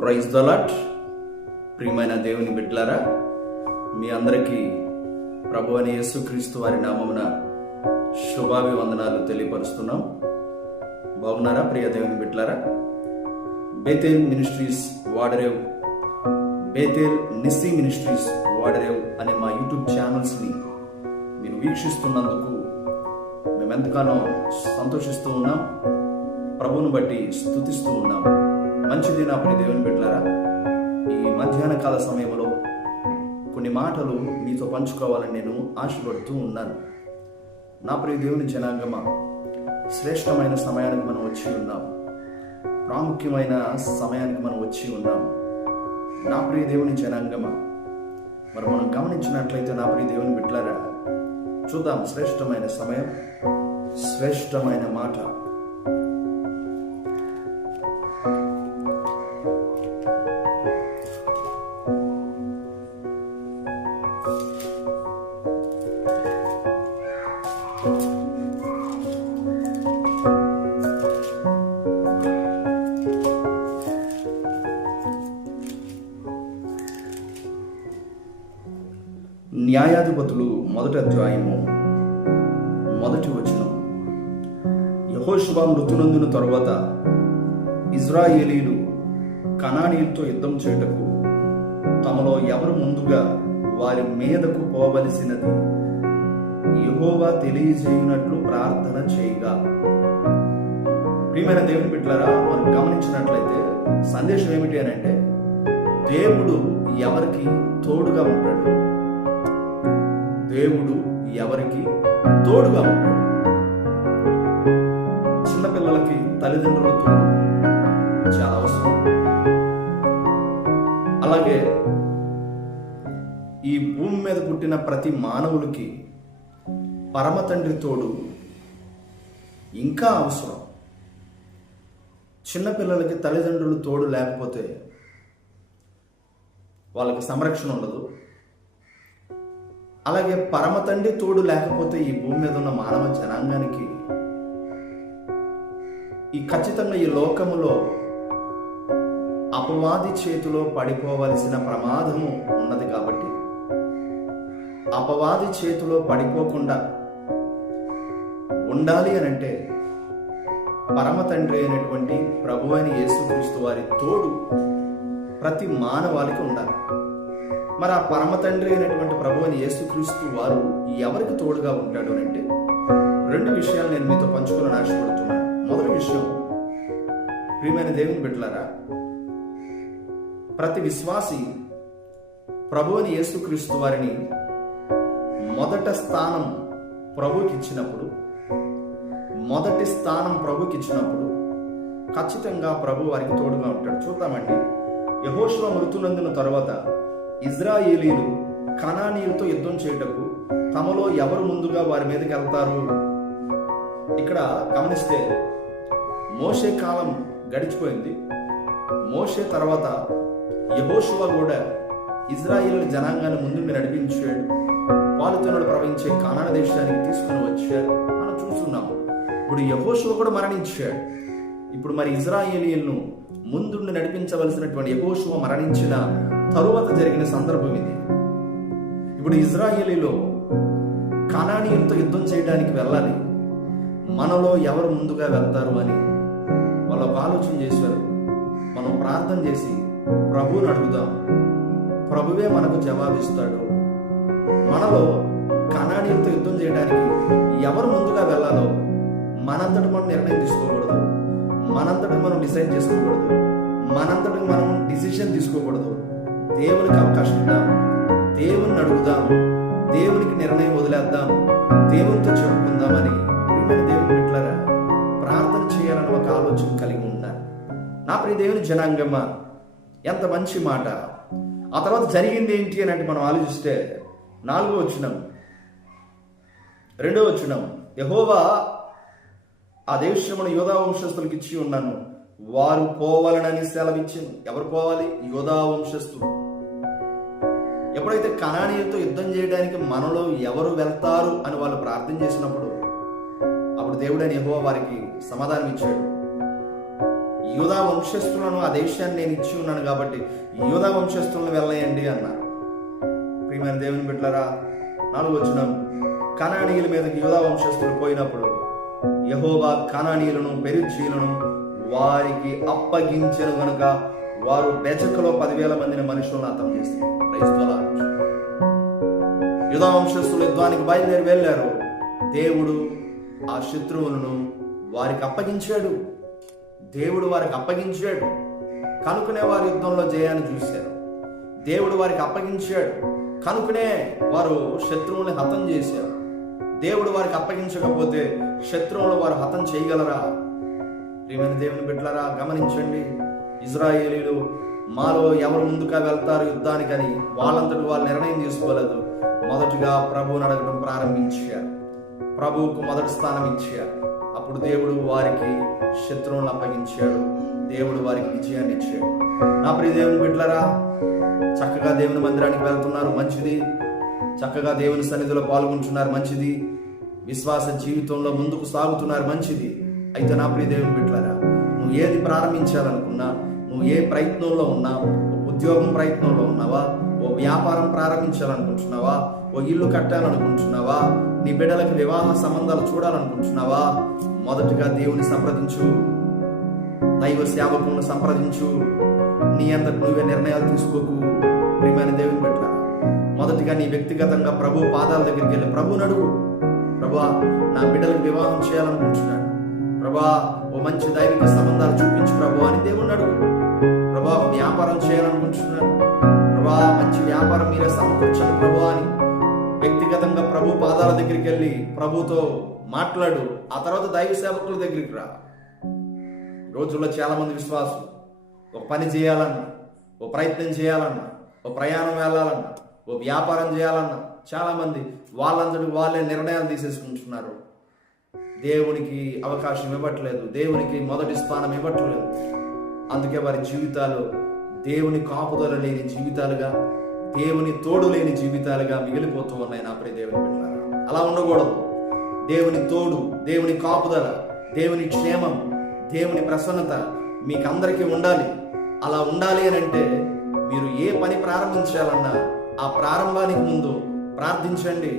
Praise the lord. ప్రియమైన దేవుని బిడ్డలారా, మీ అందరికీ ప్రభువైన యేసుక్రీస్తు వారి నామమున శుభాభివందనాలు తెలియపరుస్తున్నాం. బాగున్నారా ప్రియ దేవుని బిడ్డలారా? బేతేల్ మినిస్ట్రీస్ వాడరేవ్, బేతేల్ నిస్సీ మినిస్ట్రీస్ వాడరేవ్ అనే మా యూట్యూబ్ ఛానల్స్ని మీరు వీక్షిస్తున్నందుకు మేమెంతగానో సంతోషిస్తూ ఉన్నాం. ప్రభువును బట్టి స్తుతిస్తూ ఉన్నాం. మంచిది నా ప్రియ దేవుని బిడ్డలారా, ఈ మధ్యాహ్న కాల సమయంలో కొన్ని మాటలు మీతో పంచుకోవాలని నేను ఆశపడుతూ ఉన్నాను. నా ప్రియ దేవుని జనాంగమా, శ్రేష్టమైన సమయానికి మనం వచ్చి ఉన్నాం. ప్రాముఖ్యమైన సమయానికి మనం వచ్చి ఉన్నాం. నా ప్రియ దేవుని జనాంగమా, మరి మనం గమనించినట్లయితే నా ప్రియ దేవుని బిడ్డలారా, చూద్దాం శ్రేష్టమైన సమయం, శ్రేష్టమైన మాట. న్యాయాధిపతులు 1వ అధ్యాయము 1వ వచనం. యెహోషువ మృతునందున తరువాత ఇజ్రాయేలీలు కనానీయులతో యుద్ధం చేయుటకు తమలో ఎవరు ముందుగా వారి మీదకు పోవలసినది యెహోవా తెలియజేయునట్లు ప్రార్థన చేయగా. ప్రియమైన దేవుని బిడ్డలారా, మనం గమనించినట్లయితే సందేశం ఏమిటి అని అంటే, దేవుడు ఎవరికి తోడుగా ఉంటాడు. దేవుడు ఎవరికి తోడుగా ఉంటాడు. చిన్నపిల్లలకి తల్లిదండ్రుల తోడు చాలా అవసరం. అలాగే ఈ భూమి మీద పుట్టిన ప్రతి మానవులకి పరమ తండ్రి తోడు ఇంకా అవసరం. చిన్నపిల్లలకి తల్లిదండ్రులు తోడు లేకపోతే వాళ్ళకి సంరక్షణ ఉండదు. అలాగే పరమ తండ్రి తోడు లేకపోతే ఈ భూమి మీద ఉన్న మానవ జనాంగానికి ఖచ్చితంగా ఈ లోకములో అపవాది చేతిలో పడిపోవలసిన ప్రమాదము ఉన్నది. కాబట్టి అపవాది చేతిలో పడిపోకుండా ఉండాలి అని అంటే పరమ తండ్రి అయినటువంటి ప్రభువైన యేసుక్రీస్తు వారి తోడు ప్రతి మానవాళికి ఉండాలి. మరి ఆ పరమ తండ్రి అయినటువంటి ప్రభువైన యేసుక్రీస్తు వారు ఎవరికి తోడుగా ఉంటాడు అని అంటే, 2 విషయాలు నేను మీతో పంచుకోవాలని ఆశపడుతున్నాను. మొదటి విషయం, ప్రియమైన దేవుని బిడ్డలారా, ప్రతి విశ్వాసి ప్రభువైన యేసుక్రీస్తు వారిని మొదటి స్థానం ప్రభువుకి ఇచ్చినప్పుడు ఖచ్చితంగా ప్రభు వారికి తోడుగా ఉంటాడు. చూద్దామండి. యెహోషువ మృతునందున తరువాత ఇజ్రాయేలీలు కనానీయులతో యుద్ధం చేయుటకు తమలో ఎవరు ముందుగా వారి మీదకి వెళ్తారు. ఇక్కడ గమనిస్తే మోషే కాలం గడిచిపోయింది. మోషే తర్వాత యెహోషువ కూడా ఇజ్రాయేలు జనాంగాన్ని ముందుకు నడిపించాడు. పాలుతోనలు ప్రవహించే కానాను దేశానికి తీసుకుని వచ్చాడు. మనం చూస్తున్నాము. ఇప్పుడు యెహోషువ కూడా మరణించాడు. ఇప్పుడు మరి ఇజ్రాయేలీలను ముందుండి నడిపించవలసినటువంటి యెహోషువ మరణించిన తరువాత జరిగిన సందర్భం ఇది. ఇప్పుడు ఇజ్రాయేలీలో కనానీయులతో యుద్ధం చేయడానికి వెళ్ళాలి. మనలో ఎవరు ముందుగా వెళ్తారు అని వాళ్ళు ఒక ఆలోచన చేశారు. మనం ప్రార్థన చేసి ప్రభువుని అడుగుదాం. ప్రభువే మనకు జవాబిస్తాడు. మనలో కనానీయులతో యుద్ధం చేయడానికి ఎవరు ముందుగా వెళ్ళాలో మనంతటి మనం నిర్ణయం తీసుకోకూడదు. మనంతటి మనం డిసైడ్ చేసుకోకూడదు. మనంతటి మనం డిసిషన్ తీసుకోకూడదు. దేవునికి అవకాశం ఇద్దాం. దేవుని అడుగుదాం. దేవునికి నిర్ణయం వదిలేద్దాం. దేవునితో చెప్పుకుందామని ప్రియమైన దేవుని బిడ్డలారా, ప్రార్థన చేయాలని ఒక ఆలోచన కలిగి ఉన్నాను. నా ప్రియ దేవుని జనాంగమా, ఎంత మంచి మాట. ఆ తర్వాత జరిగింది ఏంటి అని అంటే మనం ఆలోచిస్తే 4వ వచనం, 2వ వచనం, యెహోవా ఆ దేశమును యోధా వంశస్థులకు ఇచ్చి ఉన్నాను, వారు పోవాలని సెలవిచ్చాను. ఎవరు పోవాలి? యోధా వంశస్థులు. ఎప్పుడైతే కనానీయులతో యుద్ధం చేయడానికి మనలో ఎవరు వెళ్తారు అని వాళ్ళు ప్రార్థన చేసినప్పుడు అప్పుడు దేవుడైన యెహోవా వారికి సమాధానం ఇచ్చాడు. యూదా వంశస్థులను ఆ దేశాన్ని నేను ఇచ్చి ఉన్నాను కాబట్టి యూదా వంశస్థులను వెళ్ళేయండి అన్నారు. ప్రియమైన దేవుని బిడ్డలారా, 4వ వచనం, కనానీయుల మీదకి యూదా వంశస్థులు పోయినప్పుడు యెహోవా కనానీయులను పెరిజ్జీయులను వారికి అప్పగించెను గనుక వారు బెజకులో 10,000 మందిని మనుషులను హతం చేస్తారు. Praise the lord. యూదా వంశస్థులు యుద్ధానికి బయలుదేరి వెళ్ళారు. దేవుడు ఆ శత్రువులను వారికి అప్పగించాడు. దేవుడు వారికి అప్పగించాడు కనుకనే వారు యుద్ధంలో జయాన్ని చూశారు. దేవుడు వారికి అప్పగించాడు కనుకనే వారు శత్రువుని హతం చేశారు. దేవుడు వారికి అప్పగించకపోతే శత్రువులు వారు హతం చేయగలరా? ప్రియమైన దేవుని బిడ్డలారా, గమనించండి. ఇజ్రాయేలీలు మాలో ఎవరు ముందుగా వెళ్తారు యుద్ధానికని వాళ్ళంతటి వాళ్ళు నిర్ణయం తీసుకోలేదు. మొదటిగా ప్రభువుని అడగడం ప్రారంభించారు. ప్రభువుకు మొదటి స్థానం ఇచ్చారు. అప్పుడు దేవుడు వారికి శత్రువులను అప్పగించాడు. దేవుడు వారికి విజయాన్ని ఇచ్చాడు. నా ప్రియ దేవుని బిడ్డలారా, చక్కగా దేవుని మందిరానికి వెళ్తున్నారు, మంచిది. చక్కగా దేవుని సన్నిధిలో పాల్గొంటున్నారు, మంచిది. విశ్వాస జీవితంలో ముందుకు సాగుతున్నారు, మంచిది. అయితే నా ప్రియ దేవుని బిడ్డలారా, నువ్వు ఏది ప్రారంభించాలనుకున్నా, నువ్వు ఏ ప్రయత్నంలో ఉన్నా, ఉద్యోగం ప్రయత్నంలో ఉన్నావా, ఓ వ్యాపారం ప్రారంభించాలనుకుంటున్నావా, ఓ ఇల్లు కట్టాలనుకుంటున్నావా, నీ బిడ్డలకు వివాహ సంబంధాలు చూడాలనుకుంటున్నావా, మొదటిగా దేవుని సంప్రదించు, దైవ సేవకులను సంప్రదించు. నీ అంతటి నువ్వే నిర్ణయాలు తీసుకోకు. ప్రియమైన దేవుని బిడ్డలారా, మొదటిగా నీ వ్యక్తిగతంగా ప్రభు పాదాల దగ్గరికి వెళ్ళి ప్రభువుని అడుగు. ప్రభువా, నా బిడ్డలకు వివాహం చేయాలనుకుంటున్నాను, ప్రభువా ఓ మంచి దైవిక సంబంధాలు చూపించు ప్రభు అని దేవుణ్ణి అడుగు. ప్రభువా వ్యాపారం చేయాలనుకుంటున్నాను, ప్రభువా మంచి వ్యాపారం మీరే సమకూర్చండి ప్రభు అని వ్యక్తిగతంగా ప్రభు పాదాల దగ్గరికి వెళ్ళి ప్రభుతో మాట్లాడు. ఆ తర్వాత దైవ సేవకుల దగ్గరికి రా. రోజుల్లో చాలా మంది విశ్వాసులు ఒక పని చేయాలన్నా, ఓ ప్రయత్నం చేయాలన్నా, ఓ ప్రయాణం వెళ్ళాలన్నా, ఓ వ్యాపారం చేయాలన్నా చాలా మంది వాళ్ళందరూ వాళ్ళే నిర్ణయాలు తీసేసుకుంటున్నారు. దేవునికి అవకాశం ఇవ్వట్లేదు, దేవునికి మొదటి స్థానం ఇవ్వట్లేదు. అందుకే వారి జీవితాలు దేవుని కాపుదల లేని జీవితాలుగా, దేవుని తోడు లేని జీవితాలుగా మిగిలిపోతూ ఉన్నాయి. నా ప్రియ దేవుని బిడ్డలారా, అలా ఉండకూడదు. దేవుని తోడు, దేవుని కాపుదల, దేవుని క్షేమం, దేవుని ప్రసన్నత మీకందరికీ ఉండాలి. అలా ఉండాలి అని అంటే మీరు ఏ పని ప్రారంభించాలన్నా ఆ ప్రారంభానికి ముందు ప్రార్థించండి.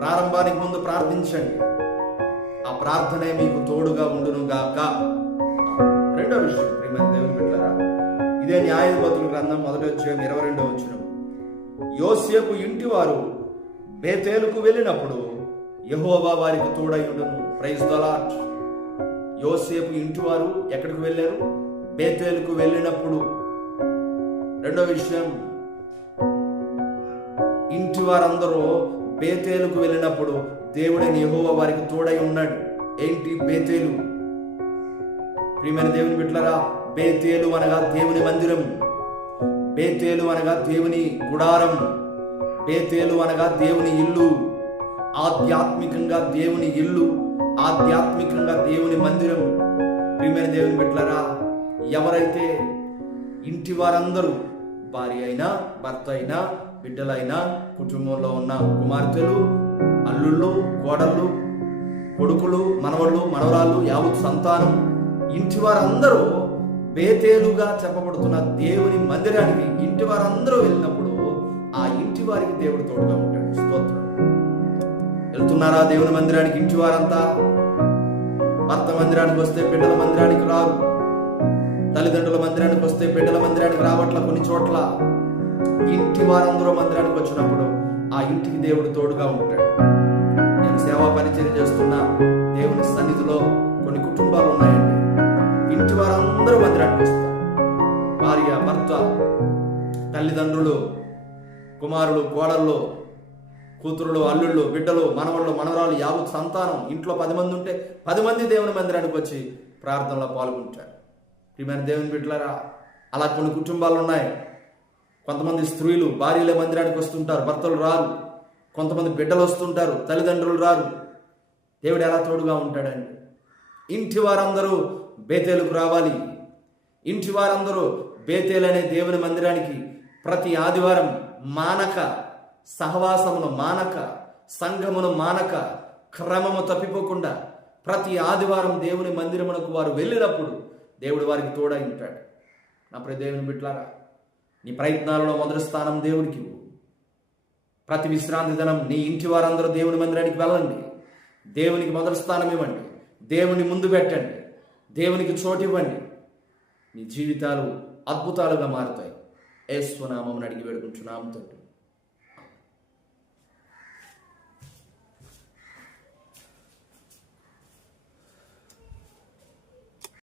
ప్రారంభానికి ముందు ప్రార్థించండి. ఆ ప్రార్థనే మీకు తోడుగా ఉండును గాక. రెండో విషయం, ప్రియమైన దేవుని బిడ్డలారా, ఇదే న్యాయాధిపతుల గ్రంథం 1వ అధ్యాయం 22వ వచనం, యోసేపు ఇంటి వారు బేతేలుకు వెళ్ళినప్పుడు యెహోవా వారికి తోడైయుండును. Praise the lord. యోసేపు ఇంటి వారు ఎక్కడికి వెళ్ళారు? బేతేలుకు వెళ్ళినప్పుడు. రెండో విషయం, ఇంటి వారందరూ బేతేలుకు వెళ్ళినప్పుడు దేవుడైన యెహోవా వారికి తోడై ఉన్నాడు. ఏంటి బేతేలు? ప్రియమైన దేవుని బిడ్డలారా, బేతేలు అనగా దేవుని మందిరం, బేతేలు అనగా దేవుని గుడారం, బేతేలు అనగా దేవుని ఇల్లు. ఆధ్యాత్మికంగా దేవుని ఇల్లు, ఆధ్యాత్మికంగా దేవుని మందిరం. ప్రియమైన దేవుని బిడ్డలారా, ఎవరైతే ఇంటి వారందరూ, భార్య అయినా, భర్త అయినా, బిడ్డలైనా, కుటుంబంలో ఉన్న కుమార్తెలు, అల్లుళ్ళు, కోడళ్ళు, కొడుకులు, మనవళ్ళు, మనవరాళ్ళు, యావత్ సంతానం, ఇంటి వారందరూ బేతేలుగా చెప్పబడుతున్న దేవుని మందిరానికి ఇంటి వారందరూ వెళ్ళినప్పుడు ఆ ఇంటి వారికి దేవుడు తోడుగా ఉంటాడు. స్తోత్రం. వెళ్తున్నారా దేవుని మందిరానికి ఇంటి వారంతా? భర్త మందిరానికి వస్తే బిడ్డల మందిరానికి రారు, తల్లిదండ్రుల మందిరానికి వస్తే బిడ్డల మందిరానికి రావట్ల. కొన్ని చోట్ల ఇంటి వారందరూ మందిరానికి వచ్చినప్పుడు ఆ ఇంటికి దేవుడు తోడుగా ఉంటాడు. నేను సేవా పరిచర్య చేస్తున్న దేవుని సన్నిధిలో కొన్ని కుటుంబాలు ఉన్నాయండి. ఇంటి వారందరూ మందిరానికి వస్తారు. భార్య, భర్త, తల్లిదండ్రులు, కుమారులు, కోడళ్ళు, కూతురులు, అల్లుళ్ళు, బిడ్డలు, మనవళ్ళు, మనవరాలు, యావత్ సంతానం. ఇంట్లో 10 మంది ఉంటే 10 మంది దేవుని మందిరానికి వచ్చి ప్రార్థనలో పాల్గొంటారు. ప్రియమైన దేవుని బిడ్డలారా, అలా కొన్ని కుటుంబాలు ఉన్నాయి. కొంతమంది స్త్రీలు భార్యలే మందిరానికి వస్తుంటారు, భర్తలు రారు. కొంతమంది బిడ్డలు వస్తుంటారు, తల్లిదండ్రులు రారు. దేవుడు ఎలా తోడుగా ఉంటాడండి? ఇంటి వారందరూ బేతేలుకు రావాలి. ఇంటి వారందరూ బేతేలు అనే దేవుని మందిరానికి ప్రతి ఆదివారం మానక, సహవాసమును మానక, సంఘమును మానక, క్రమము తప్పిపోకుండా ప్రతి ఆదివారం దేవుని మందిరమునకు వారు వెళ్ళినప్పుడు దేవుడు వారికి తోడై ఉంటాడు. నా ప్రియ దేవుని బిడ్డలారా, నీ ప్రయత్నాలలో మొదటి స్థానం దేవునికి ఇవ్వు. ప్రతి విశ్రాంతి దినం నీ ఇంటి వారందరూ దేవుని మందిరానికి వెళ్ళండి. దేవునికి మొదటి స్థానం ఇవ్వండి. దేవుని ముందు పెట్టండి. దేవునికి చోటు ఇవ్వండి. నీ జీవితాలు అద్భుతాలుగా మారుతాయి. యేసు నామమున అడిగి వేడుకుంటున్నాము తండ్రి.